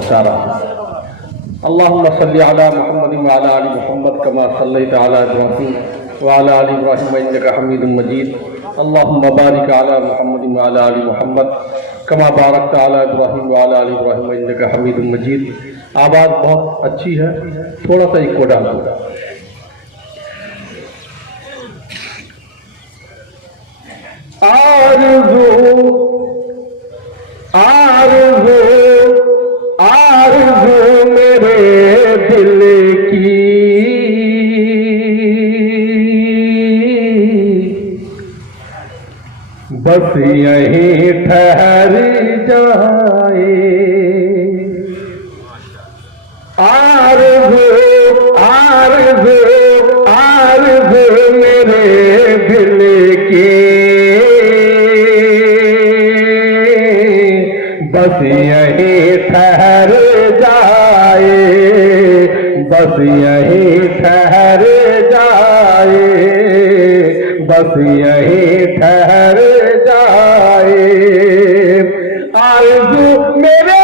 पहुँचा रहा हूँ। अल्लाहुम्मा सल्ली अला मुहम्मद व अला आलि मुहम्मद कमा सल्लैता अला इब्राहीम व अला आलि इब्राहीम इन्नका हमीदुम मजीद। अल्लाहुम्मा बारिक अला मुहम्मद व अला आलि मुहम्मद कमा बारकता अला इब्राहीम व अला आलि इब्राहीम इन्नका हमीदुम मजीद। आवाज़ बहुत अच्छी है, थोड़ा सा इको डाल दो। आरज़ू आरज़ू आरज़ू मेरे दिल की बस यहीं ठहर जाए। आरज़ू आरज़ू आरज़ू मेरे दिल की बस यहीं ठहर जाए, बस यहीं ठहर जाए, बस यहीं ठहर जाए। आरज़ू मेरे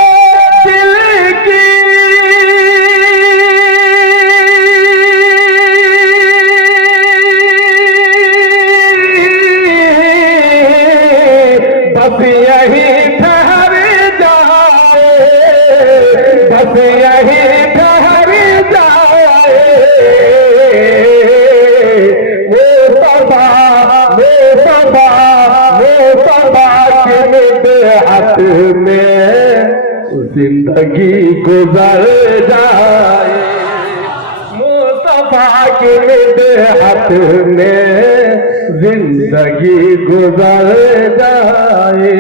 दिल की बस यहीं ठहर जाए, बस यहीं ठहर जाए। वो सबा के मिदहत में जिंदगी गुजर जाए। मुस्तफा के मिदहत में जिंदगी गुजर जाए।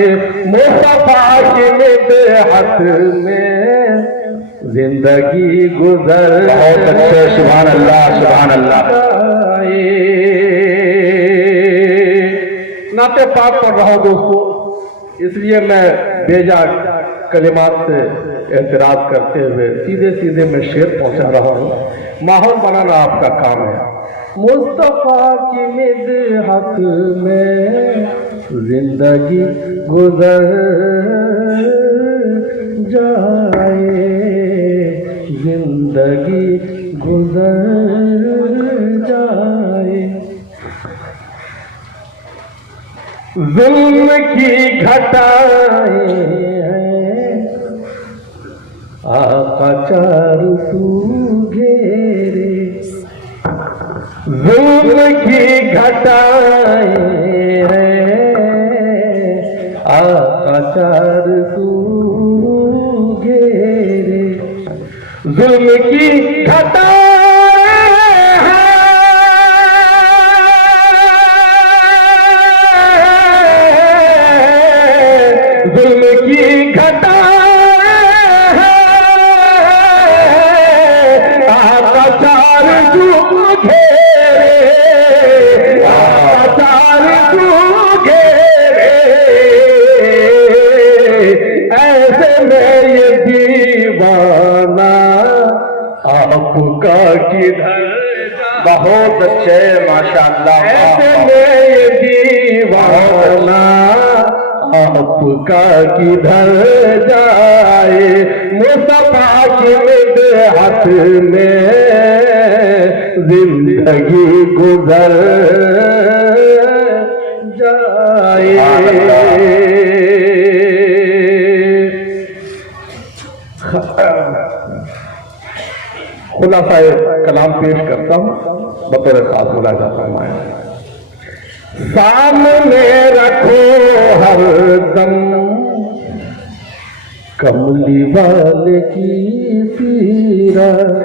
मुस्तफा की मिदहत में जिंदगी गुजर। बहुत अच्छे, सुभान अल्लाह सुभान अल्लाह। नाते पाक पढ़ रहा हूँ दोस्तों, इसलिए मैं बेजा कलिमात से एतराज करते हुए सीधे सीधे मैं शेर पहुंचा रहा हूँ। माहौल बनाना आपका काम है। मुस्तफा की मिदहत में जिंदगी गुजर जाए, जिंदगी गुजर जाए। जुल्म की घटाएं हैं आका चारों सू घेरे। जुल्म की घटाएं हैं आका चारों सू घेरे। जुल्म की घटाएं जुल्म की घटाएं आका चारों सू घेरे, आका चारों सू घेरे। ऐसे में ये दीवाना आपका किधर। बहुत अच्छे माशाअल्लाह। ऐसे में ये दीवाना आपका किधर जाए। मुस्तफा की मिदहत में जिंदगी गुजर जाए। खुलासा कलाम पेश करता हूँ बतौर खास मुलाजा फरमाया। सामने रखो हर दम कमली वाले की सीरत।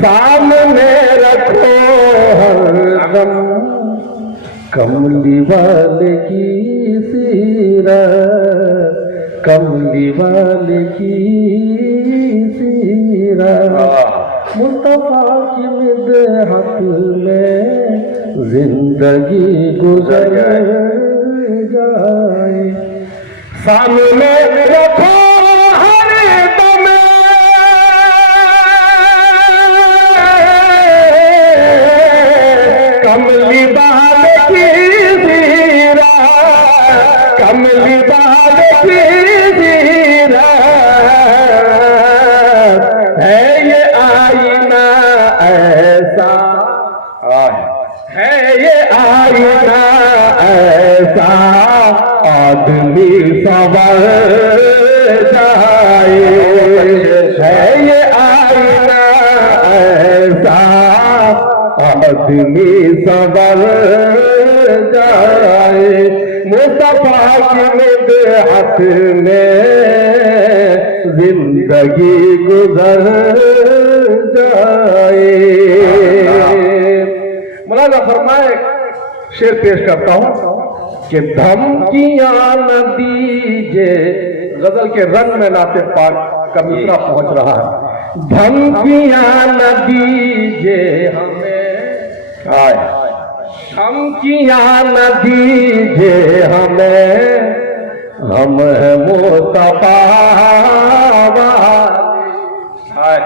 सामने रखो हर दम कमली वाले की सीरत, कमली वाले की सीरत। मुस्तफा की मिदहत में जिंदगी गुजर जाए। सामने रखो हर दम कमली वाले की सीरत, कमली वाले की सीरत। कदमी संवर जाए, मुस्तफा की निदहत में जिंदगी गुजर जाए। मौलाना फरमाए, शेर पेश करता हूं कि धमकियां न दीजिए, गजल के रंग में नाते पाक का मिसरा पहुंच रहा है। धमकियां न दीजिए हमें, धमकियां न दीजिए हमें, हम है मुस्तफा वाले।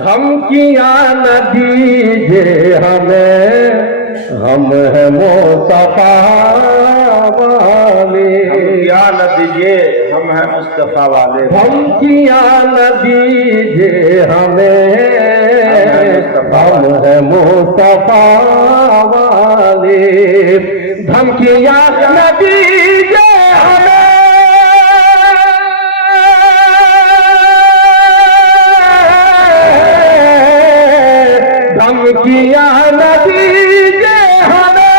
धमकियां न दीजिए हमें, हम है मुस्तफा वाले। धमकियां न दीजिए, हम हैं मुस्तफा वाले। धमकियां न दीजिए हमें, हम है मुस्तफा वाले। धमकियां न दीजिए हमें, धमकियां न दीजिए हमें,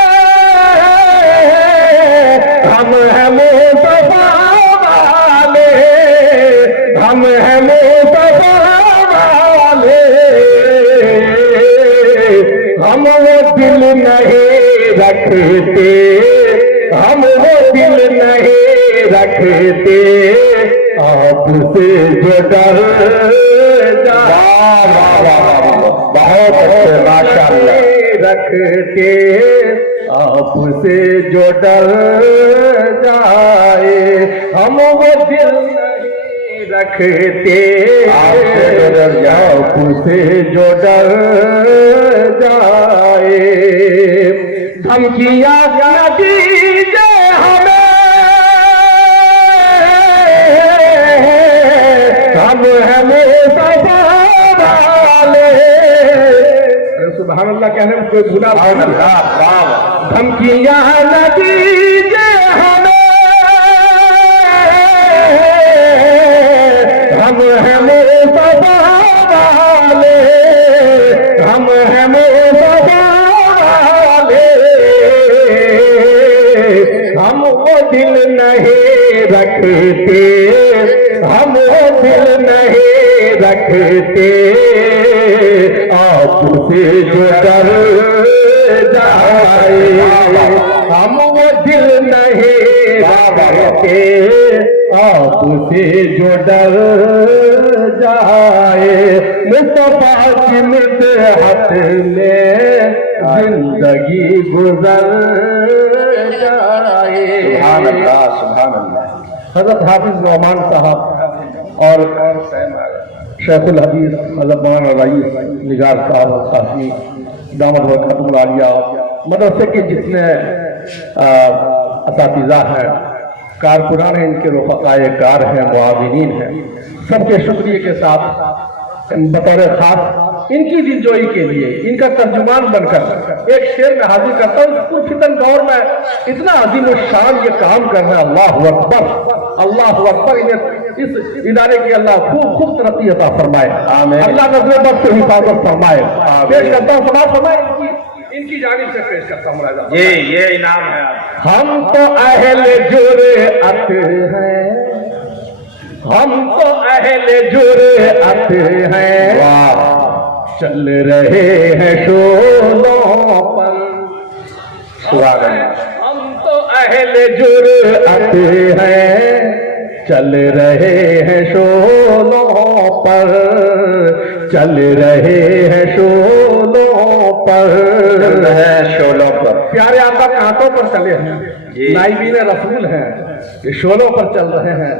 हम है मुस्तफा वाले, हम है मुस्तफा वाले। हम वो दिल नहीं रखते, हम वो दिल नहीं रखते, आपसे जो डर बहुत अच्छे माशाअल्लाह रखते, आपसे जो डर जाए। हम वो दिल नहीं रखते, आपसे जो डर जाए। धमकियां न दीजिए हमें, हम है मुस्तफा वाले। सुभान अल्लाह कहने में कोई गुनाह नहीं। धमकियां न दीजिए हमें, हम है मुस्तफा वाले, हम है मुस्तफा वाले। हम वो दिल नहीं रखते, हम वो दिल नहीं रखते, आपसे जो डर जाए। हम वो दिल नहीं रखते, आपसे जो डर जाए। मुस्तफा की निदहत में जिंदगी गुजर जाए। सुभान अल्लाह, सुभान अल्लाह। हज़रत हाफिज नौमान साहब और शेखुल हदीस हज़रत मौलाना रईस निगार साहब साथी दामद बरकतुहुल आलिया, मदरसे के जितने असातिज़ा हैं, कारकुनान हैं, इनके रफ़क़ाए कार हैं, मुआविनीन हैं, सबके शुक्रिया के साथ बतौर खास इनकी दिलजोई के लिए इनका तर्जुमान बनकर एक शेर में हाजिर करता हूँ। फितन दौर में इतना अजीम शान ये काम कर रहे हैं। अल्लाह अकबर, अल्लाह अकबर। इन्हें इस इदारे की अल्लाह खूब खूब तरक्की अता फरमाए, अल्लाह नज़र बद से हिफाजत फरमाए। पेश करता हूँ, समाज फरमाए इनकी जानिब से पेश करता हूँ। ये इनाम है। हम तो अहले जुरअत हैं, हम तो अहले जुरअत हैं, चल रहे हैं शोलों पर। हम तो अहले जुरअत हैं, चल रहे हैं शोलों पर, चल रहे हैं शोलों पर, शोलों पर। प्यारे आका कांटों पर चले हैं, नाइबीन रसूल हैं, ये शोलों पर चल रहे हैं।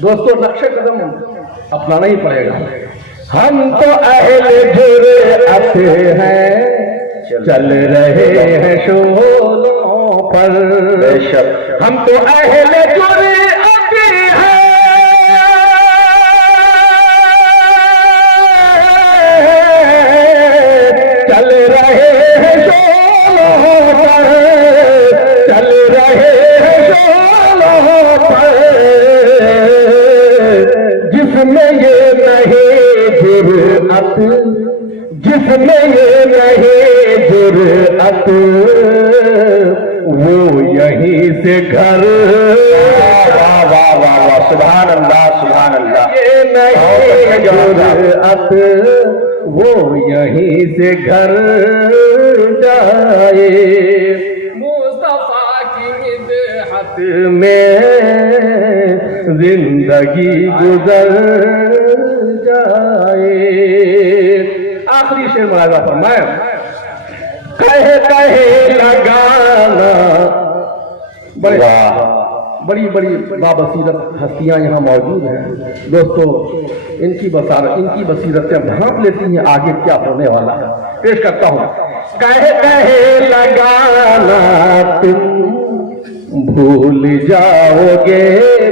दोस्तों, नक्शे कदम अपनाना ही पड़ेगा। हम तो अहले जुरअत हैं, चल रहे हैं शोलों पर। हम तो अहले जुरअत हैं, चल रहे हैं शोलों पर, चल रहे हैं शोलों पर। जिसमें ये नहीं जुरअत, जिसमें ये नहीं जुर्अत वो यहीं से घर, वाह वाह वाह वाह, सुभान अल्लाह सुभान अल्लाह। ये नहीं जुर्अत वो यहीं से घर जाए, मुस्तफा की मिदहत में जिंदगी गुजर जाए। आखिरी शेर मुलाजा फरमाया, कहे कहे लगाना। बड़े बड़ी बड़ी बाबसीरत हस्तियां यहाँ मौजूद हैं दोस्तों, इनकी बसीरतें भांप लेती हैं आगे क्या होने वाला है। पेश करता हूँ, कहे कहे लगाना तुम भूल जाओगे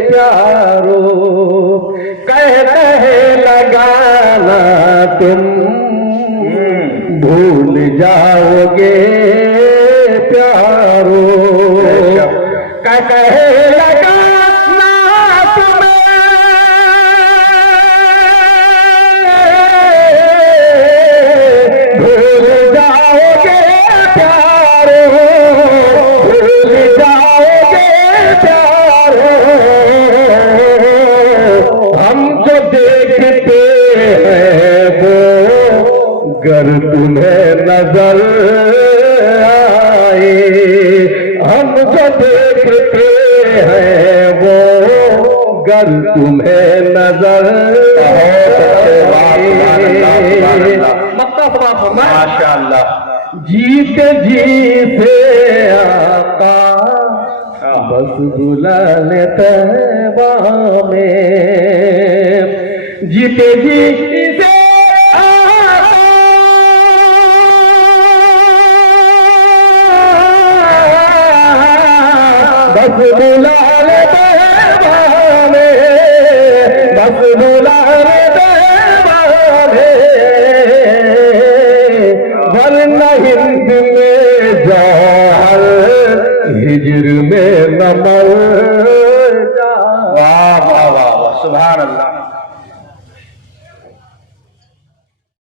प्यारो, कहे कहे लगाना तुम भूल जाओगे प्यारो, कहे लगाना तुम्हें भूल जाओगे प्यारो, भूल जाओगे प्यारो। हम जो देखते हैं वो गर तुम्हें नजर आए, हम जो देखते हैं वो गर तुम्हें नजर माशाअल्लाह। जीते जीते आका बस बुलाने तैबा में, जीते जीते बस बुलाने तैबा में, बस बुलाने तैबा में, वरना हिंद में जौहर हिजर में न मर जा। वाह वाह वाह वाह, सुभान अल्लाह।